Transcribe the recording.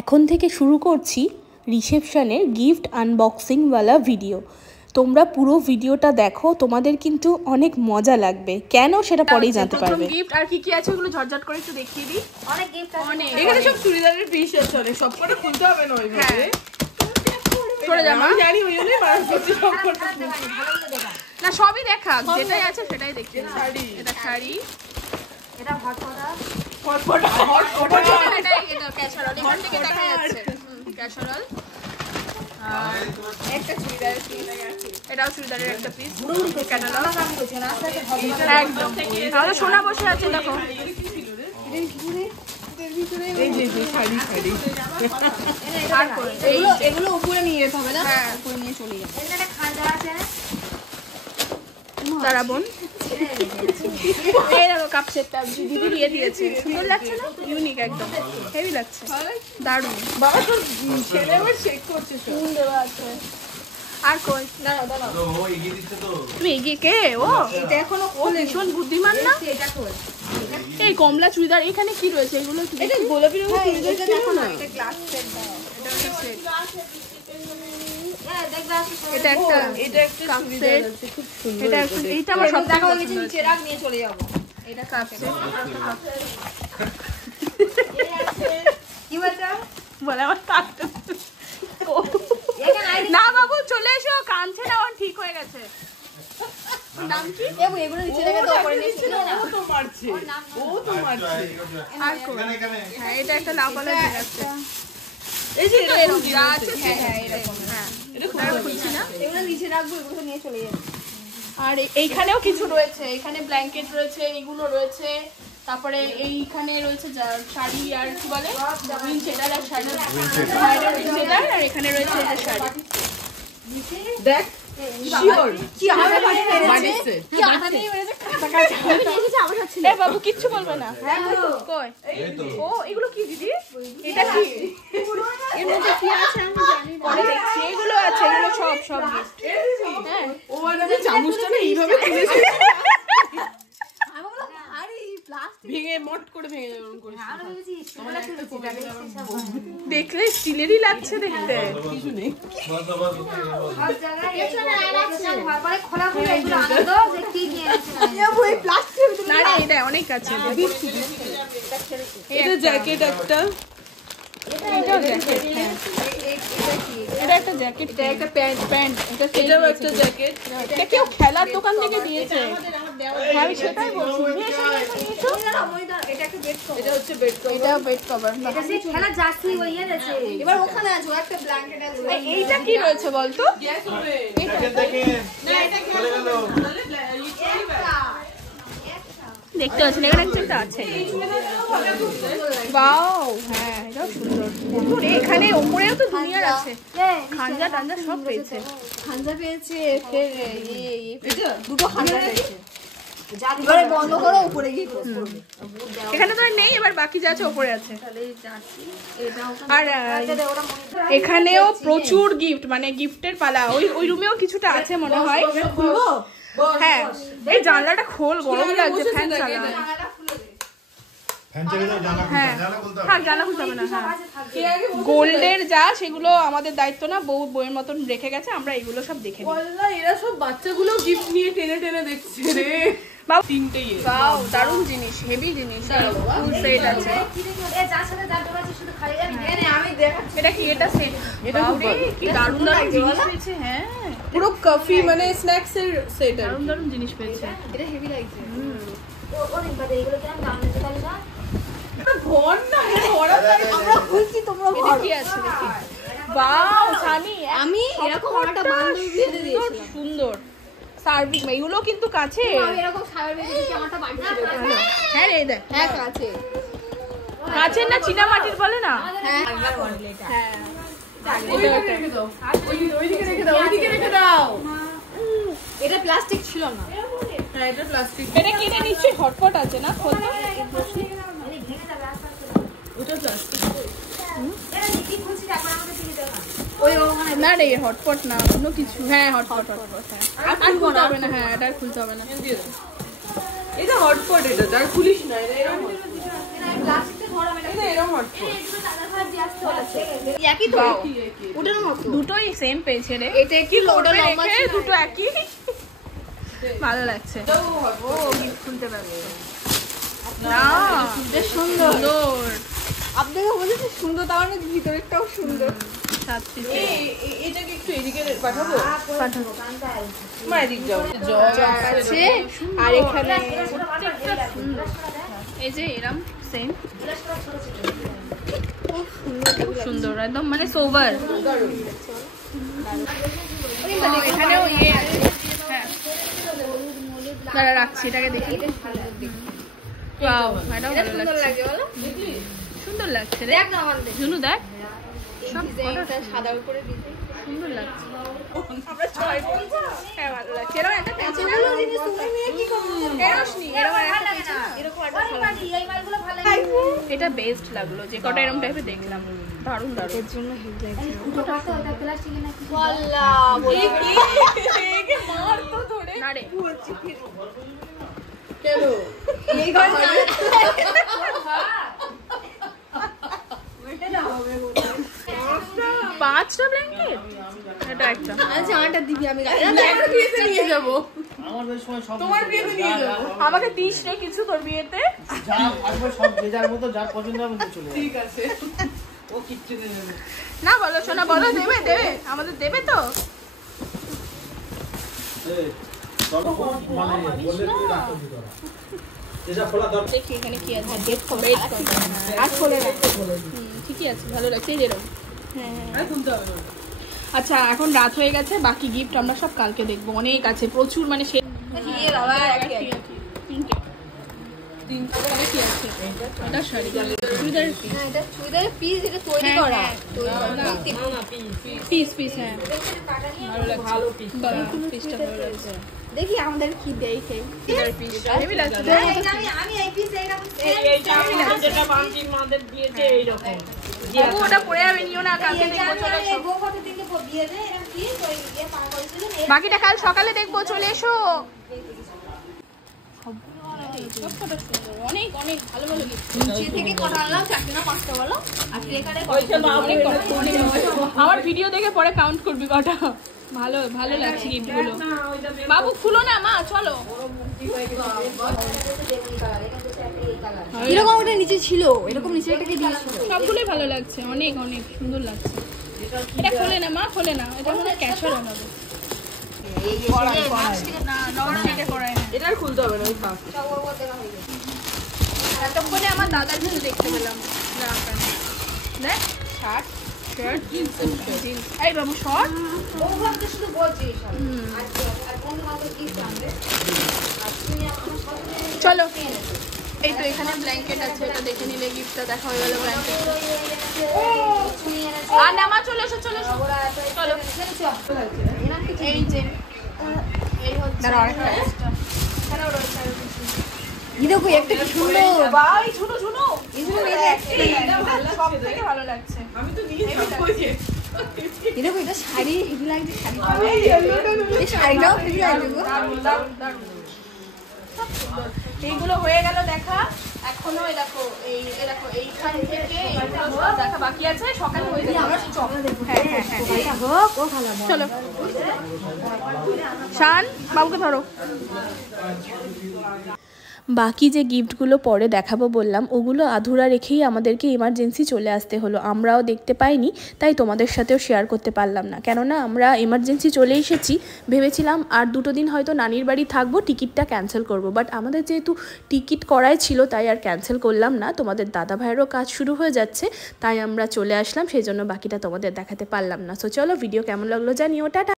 এখন থেকে শুরু করছি রিসেপশনের গিফট আনবক্সিংওয়ালা ভিডিও। তোমরা পুরো ভিডিওটা দেখো, তোমাদের কিন্তু অনেক মজা লাগবে। কেন সেটা পরেই জানতে পারবে। গিফট আর কি কি আছে ওগুলো ঝটঝট করে একটু দেখিয়ে দিই। অনেক গিফট আছে, অনেক। এখানে সব চুড়িদারের পিস আছে, অনেক সব করে খুলতে হবে না ওইভাবে। সরে যা মা, আমি জানি ওই জন্যই বার করছি সব করে। না সবই দেখা, যেটাই আছে সেটাই দেখি। শাড়ি, এটা শাড়ি, এটা হটপটা, এটা ক্যাসারল, এখান থেকে দেখা যাচ্ছে ক্যাসারল। আর একটা চুড়িদারের পিস, এটাও চুড়িদারের একটা পিস। ক্যাটালগ একদম, তাহলে সোনা বসে আছে দেখো। এগুলো উপরে নিয়ে যেতে হবে না? হ্যাঁ, উপরে নিয়ে চলে যাবে। তারা বোন এই দেখো কাপ সেটটা দিদি দিয়ে দিয়েছে, সুন্দর লাগছে না? ইউনিক একদম, হেভি লাগছে, দারুণ। বাবা তোর ছেলে আবার চেক করছে, ফুল দেওয়া আছে। আর কই দাঁড়াও দাঁড়াও, ও এগিয়ে দিচ্ছে তো। তুমি এগিয়ে কে? ও এটা এখনো ও ভীষণ বুদ্ধিমান না? এটা খোল। এই কমলা চুড়িদার এখানে কি রয়েছে? এগুলো কি? এটা গোলাপি রঙের চুড়িদার দেখো না, এটা গ্লাস সেট দাও। এটা একটা সেট, হ্যাঁ দেখ গ্লাস। এটা একটা কাপ সেট, খুব সুন্দর। এটা এইটা আমার সব থেকে পছন্দ নিচে হয়েছে। রাখ, নিয়ে চলে যাব। এটা কাপ সেট, কি বলছো? বলে আমার কাটতে না বাবু চলে এসো, কাঁদছে না, ওর ঠিক হয়ে গেছে। নাম কি? এগুলো নিচে রেখে দাও, পরে নিয়ে চলে যাও। আচ্ছা, আর কই? হ্যাঁ এটা একটা লাপালা দিয়ে আছে। এই যে তো এরকম যা আছে, হ্যাঁ হ্যাঁ এরকম। হ্যাঁ এটা খুলছি না। এগুলো নিচে রাখবো, এগুলো নিয়ে চলে যাবে। আর এইখানেও কিছু রয়েছে, এখানে ব্ল্যাঙ্কেট রয়েছে, এগুলো রয়েছে, তারপরে এইখানে রয়েছে শাড়ি আর কি বলে উইন সেটার আর শাড়ি, উইন সেটার, আর এখানে রয়েছে এই যে শাড়ি। দেখ শিওর কি আবার বাড়িছে, কি আবার নেই মেরেছে, কাছাকাছি আমি দেখেছি আবার হচ্ছে। এ বাবু কিচ্ছু বলবে না। কই ও এগুলো কি দিদি? এটা কি? এর মধ্যে কি আছে আমি জানি না। পরে দেখছি, এগুলো আছে, এগুলো সব গিফট। হ্যাঁ ও আর আমি চামচটা না এইভাবে তুলেছি, আমি বললাম আরে এই প্লাস্টিক ভেঙে মট করে ভেঙে এরকম করে। আমি বলেছি সেটা তুলেছি, দেখলে স্টিলেরই লাগছে দেখতে। কিছু নেই বস বস সব জায়গায় পেছনে আছে, তারপরে খোলা খোলা এগুলো আনন্দ যে কি নিয়ে এসেছে। ওই প্লাস্টিক না রে এটা অনেক আছে। এটা জ্যাকেট একটা, এটাও জ্যাকেট, হ্যাঁ এটা একটা জ্যাকেট, এটা একটা প্যান্ট, এটাও একটা জ্যাকেট। এটা কেউ খেলার দোকান থেকে দিয়েছে। আমি সেটাই বলছি, এটা একটা বেড কভার, এটা হচ্ছে বেড কভার, এটা বেড কভার। এটা সেই খেলা জার্সি ওই আছে। এবার ওখানে আছে ও একটা ব্ল্যাঙ্কেট আছে। এইটা কি রয়েছে বলতো? গ্যাস হবে দেখেন দেখেন না, এটা চলে গেল। দেখতে পাচ্ছেন এখানে একটা আছে। ওয়াও, হ্যাঁ এটাও সুন্দর। ওরে এখানে উপরেও তো দুনিয়ার আছে, খাঞ্জা টাঞ্জা সব পেয়েছে। খাঞ্জা পেয়েছে, ফের দুটো খাঞ্জা পেয়েছে। এবারে বন্ধ করো, উপরে গিয়ে ক্লোজ করবে। এখানে তো আর নেই, এবার বাকি যা আছে উপরে আছে। আর এখানেও প্রচুর গিফট, মানে গিফটের পালা। ওই রুমেও কিছুটা আছে মনে হয়। হ্যাঁ এই জানলাটা খোল, গরম লাগছে, ফ্যান চালা। ফ্যান চালিয়ে দাও, জানলা খুলতে হ্যাঁ জানলা খুলতে হবে। থাক, জানলা খুলতে হবে না। হ্যাঁ গোল্ডের যা, সেগুলো আমাদের দায়িত্ব না, বউ বইয়ের মতন রেখে গেছে, আমরা এগুলো সব দেখে নিই। বললা এরা সব বাচ্চাগুলো গিফট নিয়ে টেনে টেনে দেখছে রে। বাবা তিনটেই ওয়াও, দারুণ জিনিস, হেভি জিনিস, ফুল সেট আছে। এটা কি? এটা সেট, এটা খুব ভালো। কি দারুণ দারুণ জিনিস পেয়েছে। হ্যাঁ পুরো কফি মানে স্ন্যাক্স এর সেট আর দারুণ দারুণ জিনিস পেয়েছে। এটা হেভি লাগছে। ভর না, এটা ভরা যায়। আমরা খুলছি, তোমরা এটা কি আছে দেখি। ওয়াও সানি, আমি এরকম একটা বান্ধবী দিয়ে দিয়েছিলাম, সুন্দর সার্ভিং। এগুলো কিন্তু কাছে, আমি এরকম সারা বেশি দিকে আমারটা বাড়ি ছিল। হ্যাঁ রে দেখ, হ্যাঁ কাছে, কাছের না চীনা মাটির বলে না। হ্যাঁ ওইদিকে রেখে দাও, ওইদিকে রেখে দাও, ওইদিকে রেখে দাও। এটা প্লাস্টিক ছিল না। হ্যাঁ এটা প্লাস্টিক। এটা কিনে নিশ্চয়ই হটপট আছে না? খোলতো ওটা প্লাস্টিক। ওই না রে, হটপট না, অন্য কিছু। হ্যাঁ হটপট, হ্যাঁ আর খুলতে হবে না। হ্যাঁ এটা খুলতে হবে না। এটা হটপট, এটা আর খুলিস না, এটা এরকম প্লাস্টিকটা ধরা, এটা এরকম হটপট। একই তো ওটার মতো দুটোই সেম পেয়েছে রে। এটা কি ওটা লম্বা ছিল দুটো একই ভালো লাগছে। ও গিফট খুলতে পারবে না, বেশ সুন্দর সুন্দর। আপনাকে বলেছি সুন্দর, তার মানে ভিতরেরটাও সুন্দর। এটাকে একটু এদিকে পাঠাবো মা এদিক যাও আছে আর এখানে এই যে এরম সেম খুব সুন্দর একদম মানে সোভার। এখানেও ইয়ে আছে। হ্যাঁ দাঁড়া রাখছি, এটাকে দেখি। ওয়াও এটাও ভালো সুন্দর লাগছে, লাগে বলো? সুন্দর লাগছে রে। দেখ না আমার দেখ জুনু দেখ সব ডিজাইনটা সাদার উপরে ডিজাইন সুন্দর লাগছে। আমরা ছয় বোন। হ্যাঁ ভালো লাগছে। এরকম একটা পেয়েছি না, এগুলো জিনিস তুমি নিয়ে কি করবে? এরকম একটা পেয়েছি না, এরকম একটা ভালো লাগে। এই মালগুলো ভালো লাগে। এটা বেস্ট লাগলো যে কটা এরকম টাইপের দেখলাম। দারুণ দারুণ। এর জন্য হেড লাগছে। দুটো পাতা ওটা প্লাস্টিকে নাকি? আল্লাহ বলে একে মার তো ধরে না রে। কেন এই ঘর না পাঁচটা ব্ল্যাঙ্কেট, এটা একটা। আচ্ছা আমারটা দিবি আমি গায়ে আমার বিয়েতে নিয়ে যাব আমার ওই সময় সব তোমার বিয়েতে নিয়ে যাবো আমাকে দিস রে কিছু তোর বিয়েতে। যা আসবে সব যে যার মতো যার পছন্দ হবে নিয়ে চলে যাবে। ঠিক আছে ও কিচ্ছু নেই নেবে। না বলো শোনা, বলো দেবে দেবে আমাদের দেবে তো। এই চল মানে বললে তুই রাখতে দিতে পারা এটা খোলা দাও। দেখি এখানে কি আছে। গেট কভার আর খোলে না। ঠিকই আছে, ভালো লাগছে এরকম। আর শুনতে হবে না আচ্ছা এখন রাত হয়ে গেছে, বাকি গিফট আমরা সব কালকে দেখবো। অনেক আছে প্রচুর, মানে সে এই বাবা তিনটে তিনটে ওখানে কি আছে? এটা শাড়ি চুড়িদারের পিস। হ্যাঁ এটা চুড়িদারের পিস, এটা তৈরি হ্যাঁ, করা হ্যাঁ। তৈরি করা না পিস পিস হ্যাঁ কাটা নিয়ে ভালো লাগছে। ভালো পিস পিসটা ভালো লাগছে। দেখি আমাদের কি দেয় খেয়ে চুড়িদারের পিসটা হেভি লাগছে। আমি এই পিস এইটা এইটা যেটা বান্টি মাদের দিয়েছে এইরকম বাবু ওটা পরে যাবে, নিও না, কালকে দেখবো, চলে এসো। গোপতে দিনকে দিয়ে দেয় এরকম পিস ওই দিয়ে পার করেছিল বাকিটা কাল সকালে দেখবো, চলে এসো। সবকটা সুন্দর, অনেক অনেক ভালো ভালো gift। নিচে থেকে কটা আনলাম, চারটে না পাঁচটা বলো আর ট্রেকারে ওইটা বাবু অনেক কটা, অনেক কটা। আমার ভিডিও দেখে পরে কাউন্ট করবি কটা। ভালো ভালো লাগছে গিফট গুলো। বাবু খুলো না মা, চলো। এরকম ওটা নিচে ছিল, এরকম নিচে থেকে দিয়েছিল সবগুলোই ভালো লাগছে, অনেক অনেক সুন্দর লাগছে। এটা খোলে না মা, খোলে না, এটা মনে ক্যাশার হবে। না নরমালিটা করায় না। এটা আর খুলতে হবে না ওই থাক এতক্ষণে আমার দাদার কিছু দেখতে পেলাম। দেখ শার্ট শার্ট জিন্স। এই বাবু শর্ট। ও ভাবতে শুধু বলছে এইসব আজকে আর কোন কাউকে কি জানবে আর তুমি আমার সাথে চলো এই তো এখানে ব্ল্যাঙ্কেট আছে, এটা দেখে নিলে গিফটটা দেখা হয়ে গেল। ব্ল্যাঙ্কেটটা আর নামা, চলে এসো চলে এসো চলো। এই যে এই হচ্ছে আরেকটা extra। এখানেও রয়েছে আরো কিছু। দেখো একটা কি সুন্দর ভাই ছোট ছোট এগুলো সব থেকে ভালো লাগছে। আমি তো নিয়ে যাবো যে দেখো এটা শাড়ি হেভি লাগছে, শাড়ি এই শাড়িটাও হেভি লাগছে গো দারুণ দারুণ দারুণ। সব সুন্দর। এইগুলো হয়ে গেল দেখা। এখনো এই দেখো এই দেখো এইখান থেকে এইগুলো সব দেখা বাকি আছে, সকালে হয়ে যাবে। আমরা চকলেট দেখবো। হ্যাঁ হ্যাঁ হ্যাঁ হোক ও ভালো চলো শান বাবুকে ধরো। বাকি যে গিফটগুলো পরে দেখাবো বললাম, ওগুলো আধুরা রেখেই আমাদেরকে এমার্জেন্সি চলে আসতে হলো। আমরাও দেখতে পাইনি, তাই তোমাদের সাথেও শেয়ার করতে পারলাম না। কেননা আমরা এমার্জেন্সি চলে এসেছি, ভেবেছিলাম আর 2 দিন হয়তো নানির বাড়ি থাকবো, টিকিটটা ক্যান্সেল করব। বাট আমাদের যেহেতু টিকিট করাই ছিল, তাই আর ক্যান্সেল করলাম না। তোমাদের দাদা ভাইয়েরও কাজ শুরু হয়ে যাচ্ছে, তাই আমরা চলে আসলাম, সেই জন্য বাকিটা তোমাদের দেখাতে পারলাম না। সো চলো, ভিডিও কেমন লাগলো জানিও, টাটা।